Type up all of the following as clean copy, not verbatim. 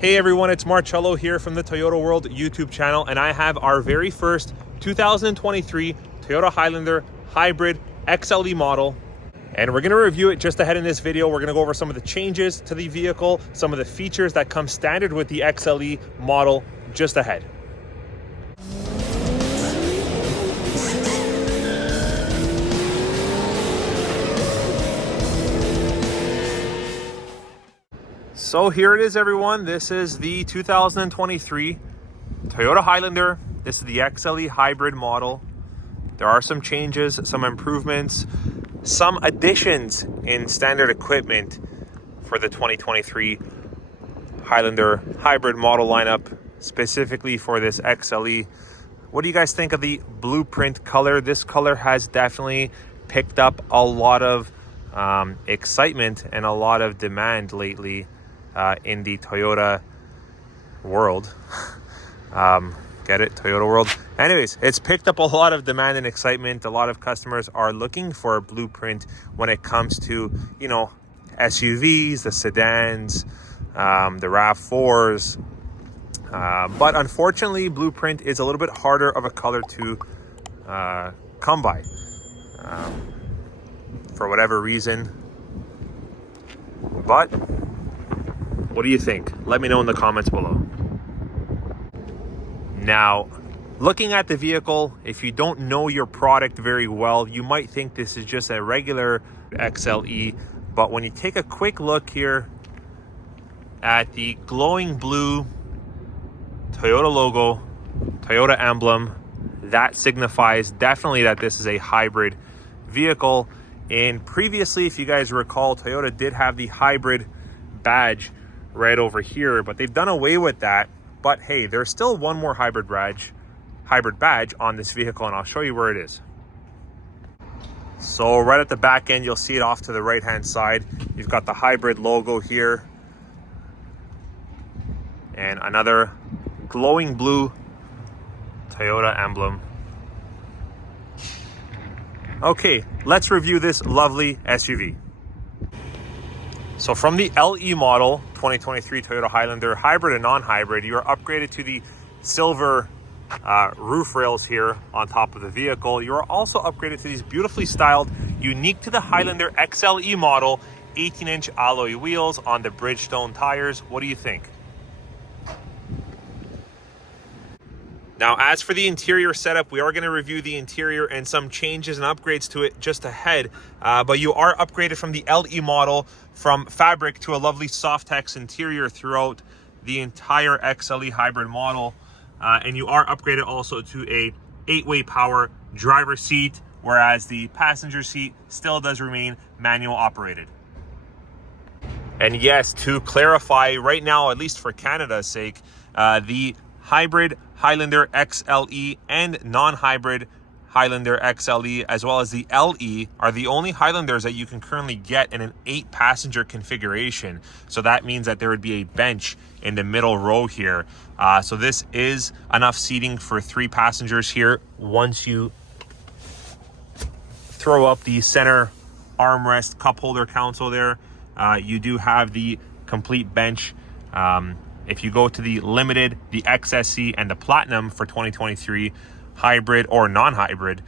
Hey everyone, it's Marcello here from the Toyota World YouTube channel, and I have our very first 2023 Toyota Highlander Hybrid XLE model, and we're going to review it just ahead in this video. We're going to go over some of the changes to the vehicle, some of the features that come standard with the XLE model just ahead. So here it is, everyone. This is the 2023 Toyota Highlander. This is the XLE hybrid model. There are some changes, some improvements, some additions in standard equipment for the 2023 Highlander hybrid model lineup, specifically for this XLE. What do you guys think of the blueprint color? This color has definitely picked up a lot of excitement and a lot of demand lately in the Toyota world. Get it? Toyota world. Anyways, it's picked up a lot of demand and excitement. A lot of customers are looking for a blueprint when it comes to, you know, SUVs, the sedans, the RAV4s. But unfortunately, blueprint is a little bit harder of a color to come by for whatever reason. But what do you think? Let me know in the comments below. Now, looking at the vehicle, if you don't know your product very well, you might think this is just a regular XLE. But when you take a quick look here at the glowing blue Toyota logo, Toyota emblem, that signifies definitely that this is a hybrid vehicle. And previously, if you guys recall, Toyota did have the hybrid badge right over here, but they've done away with that. But hey, there's still one more hybrid badge on this vehicle, and I'll show you where it is. So right at the back end, you'll see it off to the right hand side. You've got the hybrid logo here and another glowing blue Toyota emblem. Okay, let's review this lovely SUV. So from the LE model, 2023 Toyota Highlander, hybrid and non-hybrid, you are upgraded to the silver roof rails here on top of the vehicle. You are also upgraded to these beautifully styled, unique to the Highlander XLE model, 18-inch alloy wheels on the Bridgestone tires. What do you think? Now, as for the interior setup, we are going to review the interior and some changes and upgrades to it just ahead. But you are upgraded from the LE model from fabric to a lovely Softex interior throughout the entire XLE hybrid model. And you are upgraded also to a 8-way power driver seat, whereas the passenger seat still does remain manual operated. And yes, to clarify right now, at least for Canada's sake, the hybrid Highlander XLE and non-hybrid Highlander XLE, as well as the LE, are the only Highlanders that you can currently get in an 8-passenger configuration. So that means that there would be a bench in the middle row here. So this is enough seating for 3 passengers here. Once you throw up the center armrest cup holder console there, you do have the complete bench. If you go to the Limited, the XSC, and the Platinum for 2023, hybrid or non-hybrid,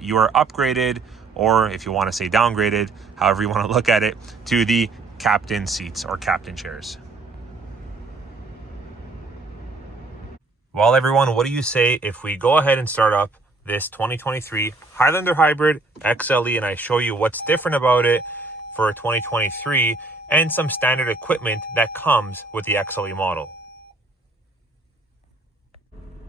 you are upgraded, or if you want to say downgraded, however you want to look at it, to the captain seats or captain chairs. Well, everyone, what do you say if we go ahead and start up this 2023 Highlander Hybrid XLE, and I show you what's different about it for 2023 and some standard equipment that comes with the XLE model.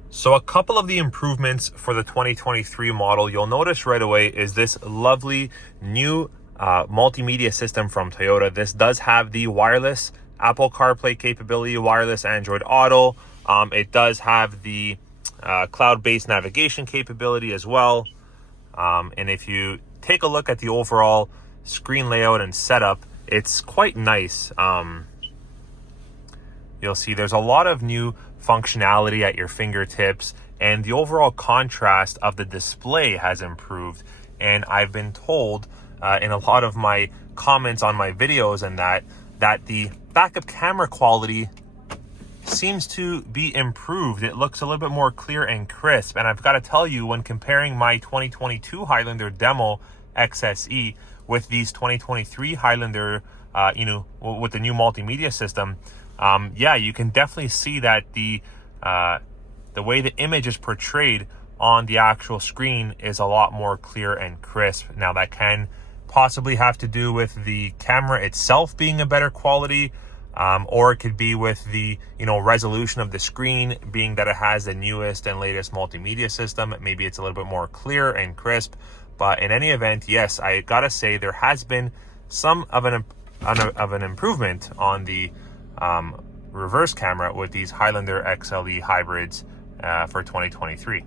So a couple of the improvements for the 2023 model you'll notice right away is this lovely new multimedia system from Toyota. This does have the wireless Apple CarPlay capability, wireless Android Auto. It does have the cloud-based navigation capability as well. And if you take a look at the overall screen layout and setup, it's quite nice. You'll see there's a lot of new functionality at your fingertips, and the overall contrast of the display has improved. And I've been told in a lot of my comments on my videos and that the backup camera quality seems to be improved. It looks a little bit more clear and crisp. And I've got to tell you, when comparing my 2022 Highlander Demo XSE with these 2023 Highlander, with the new multimedia system, yeah, you can definitely see that the way the image is portrayed on the actual screen is a lot more clear and crisp. Now, that can possibly have to do with the camera itself being a better quality, or it could be with the resolution of the screen, being that it has the newest and latest multimedia system. Maybe it's a little bit more clear and crisp. But in any event, yes, I gotta say there has been some of an improvement on the reverse camera with these Highlander XLE hybrids for 2023.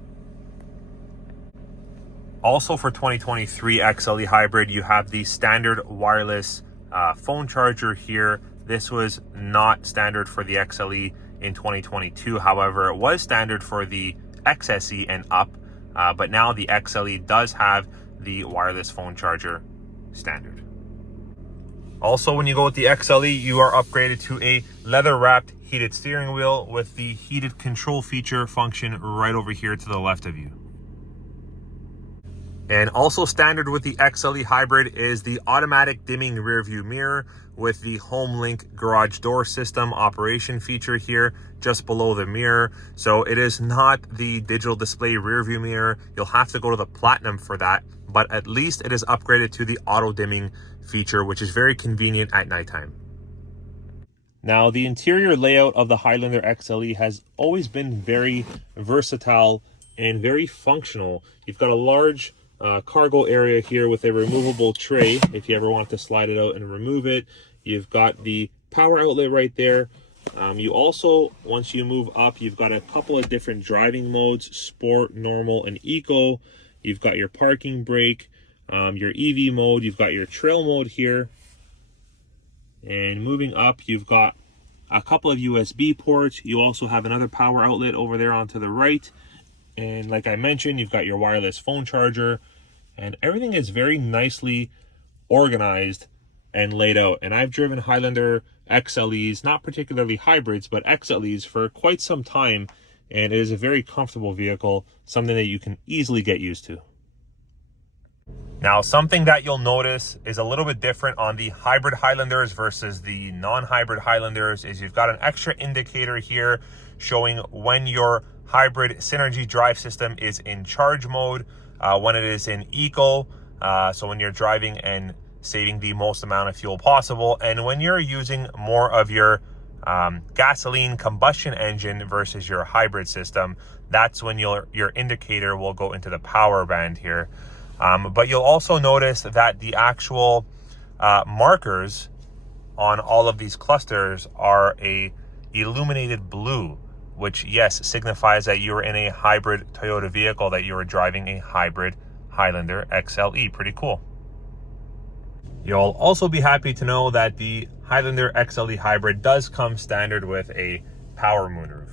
Also for 2023 XLE hybrid, you have the standard wireless phone charger here. This was not standard for the XLE in 2022. However, it was standard for the XSE and up, but now the XLE does have the wireless phone charger standard. Also, when you go with the XLE, you are upgraded to a leather-wrapped heated steering wheel with the heated control feature function right over here to the left of you. And also standard with the XLE hybrid is the automatic dimming rear view mirror with the HomeLink garage door system operation feature here just below the mirror. So it is not the digital display rear view mirror. You'll have to go to the Platinum for that, but at least it is upgraded to the auto dimming feature, which is very convenient at nighttime. Now, the interior layout of the Highlander XLE has always been very versatile and very functional. You've got a large cargo area here with a removable tray if you ever want to slide it out and remove it. You've got the power outlet right there. You also, once you move up, you've got a couple of different driving modes: sport, normal, and eco. You've got your parking brake, your EV mode, you've got your trail mode here. And moving up, you've got a couple of USB ports. You also have another power outlet over there onto the right. And like I mentioned, you've got your wireless phone charger, and everything is very nicely organized and laid out. And I've driven Highlander XLEs, not particularly hybrids, but XLEs for quite some time, and it is a very comfortable vehicle, something that you can easily get used to. Now, something that you'll notice is a little bit different on the hybrid Highlanders versus the non-hybrid Highlanders is you've got an extra indicator here showing when your hybrid Synergy drive system is in charge mode, when it is in eco, so when you're driving and saving the most amount of fuel possible, and when you're using more of your gasoline combustion engine versus your hybrid system, that's when your indicator will go into the power band here. But you'll also notice that the actual markers on all of these clusters are a illuminated blue, which, yes, signifies that you're in a hybrid Toyota vehicle, that you are driving a hybrid Highlander XLE. Pretty cool. You'll also be happy to know that the Highlander XLE hybrid does come standard with a power moonroof.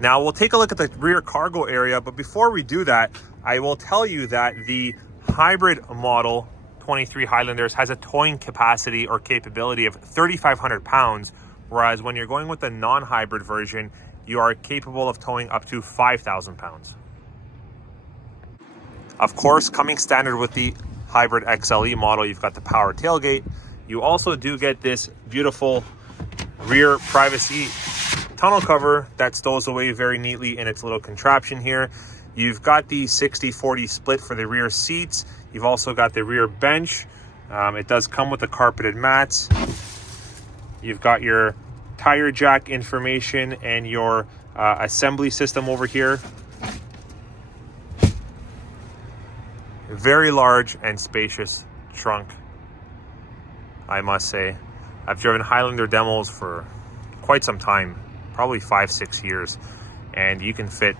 Now, we'll take a look at the rear cargo area, but before we do that, I will tell you that the hybrid model 23 Highlanders has a towing capacity or capability of 3,500 pounds, whereas when you're going with the non-hybrid version, you are capable of towing up to 5,000 pounds. Of course, coming standard with the hybrid XLE model, you've got the power tailgate. You also do get this beautiful rear privacy tunnel cover that stows away very neatly in its little contraption here. You've got the 60-40 split for the rear seats. You've also got the rear bench. It does come with the carpeted mats. You've got your tire jack information and your assembly system over here. Very large and spacious trunk, I must say. I've driven Highlander demos for quite some time, probably 5-6 years, and you can fit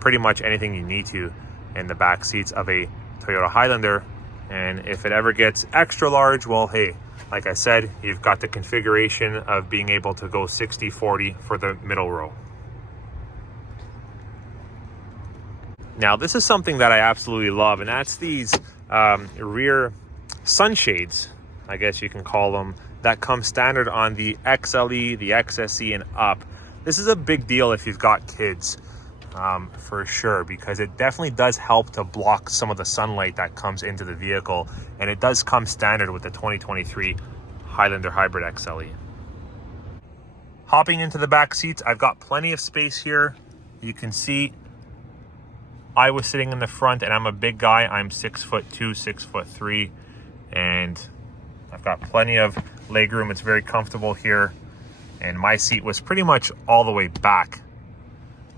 pretty much anything you need to in the back seats of a Toyota Highlander. And if it ever gets extra large, well, hey, like I said, you've got the configuration of being able to go 60-40 for the middle row. Now, this is something that I absolutely love, and that's these rear sunshades, I guess you can call them. that comes standard on the XLE, the XSE, and up. This is a big deal if you've got kids, for sure, because it definitely does help to block some of the sunlight that comes into the vehicle, and it does come standard with the 2023 Highlander Hybrid XLE. Hopping into the back seats, I've got plenty of space here. You can see I was sitting in the front, and I'm a big guy. I'm 6'2", 6'3", and I've got plenty of legroom. It's very comfortable here, and my seat was pretty much all the way back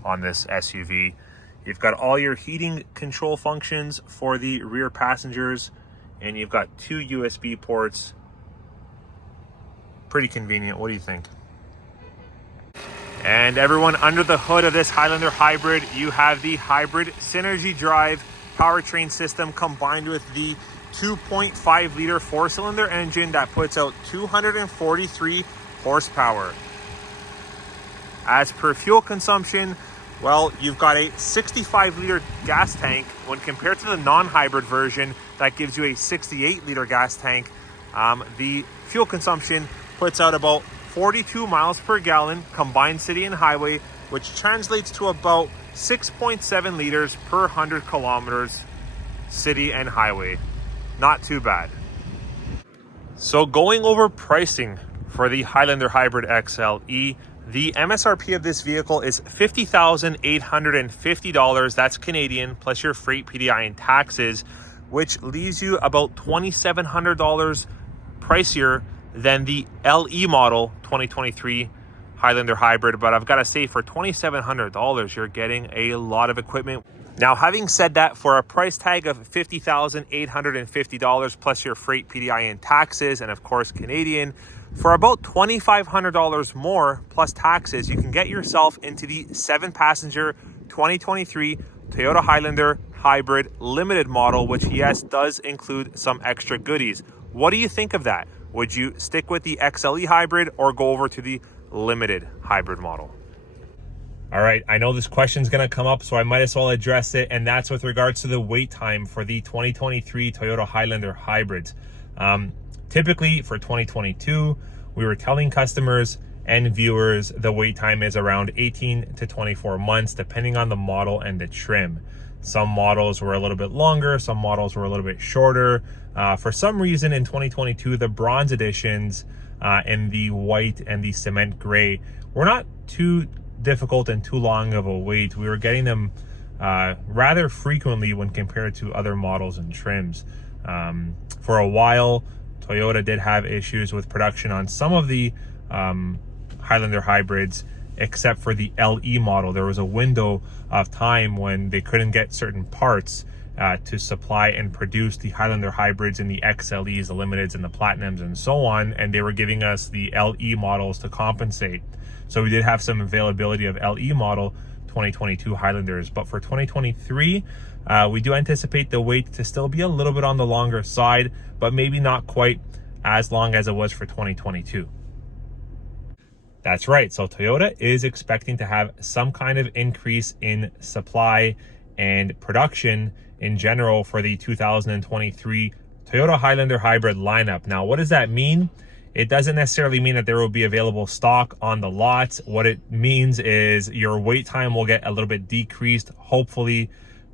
on this SUV. You've got all your heating control functions for the rear passengers, and you've got 2 USB ports. Pretty convenient. What do you think? And everyone, under the hood of this Highlander Hybrid, you have the hybrid Synergy Drive powertrain system combined with the 2.5 liter 4-cylinder engine that puts out 243 horsepower. As per fuel consumption, well, you've got a 65 liter gas tank when compared to the non-hybrid version that gives you a 68 liter gas tank. The fuel consumption puts out about 42 miles per gallon combined city and highway, which translates to about 6.7 liters per 100 kilometers city and highway. Not too bad. So going over pricing for the Highlander Hybrid XLE, the MSRP of this vehicle is $50,850. That's Canadian, plus your freight, PDI, and taxes, which leaves you about $2,700 pricier than the LE model 2023 Highlander Hybrid. But I've got to say, for $2,700, you're getting a lot of equipment. Now, having said that, for a price tag of $50,850 plus your freight, PDI, and taxes, and of course Canadian, for about $2,500 more plus taxes, you can get yourself into the 7-passenger 2023 Toyota Highlander Hybrid Limited model, which, yes, does include some extra goodies. What do you think of that? Would you stick with the XLE Hybrid or go over to the Limited Hybrid model? All right, I know this question is going to come up, so I might as well address it, and that's with regards to the wait time for the 2023 Toyota Highlander Hybrids. Typically for 2022, we were telling customers and viewers the wait time is around 18 to 24 months, depending on the model and the trim. Some models were a little bit longer, some models were a little bit shorter. For some reason in 2022, the bronze editions and the white and the cement gray were not too difficult and too long of a wait. We were getting them rather frequently when compared to other models and trims. For a while, Toyota did have issues with production on some of the Highlander hybrids, except for the LE model. There was a window of time when they couldn't get certain parts to supply and produce the Highlander hybrids and the XLEs, the limiteds and the platinums and so on, and they were giving us the LE models to compensate. So we did have some availability of LE model 2022 Highlanders, but for 2023, we do anticipate the wait to still be a little bit on the longer side, but maybe not quite as long as it was for 2022. That's right. So Toyota is expecting to have some kind of increase in supply and production in general for the 2023 Toyota Highlander Hybrid lineup. Now, what does that mean? It doesn't necessarily mean that there will be available stock on the lots. What it means is your wait time will get a little bit decreased. Hopefully,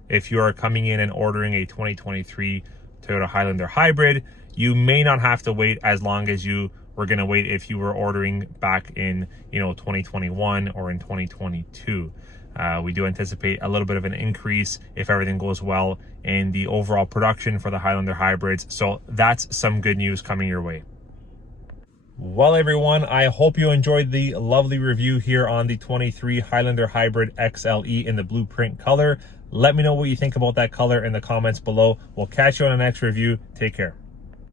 if you are coming in and ordering a 2023 Toyota Highlander Hybrid, you may not have to wait as long as you were going to wait if you were ordering back in 2021 or in 2022. We do anticipate a little bit of an increase if everything goes well in the overall production for the Highlander hybrids. So that's some good news coming your way. Well, everyone, I hope you enjoyed the lovely review here on the 23 Highlander Hybrid XLE in the blueprint color. Let me know what you think about that color in the comments below. We'll catch you on the next review. Take care.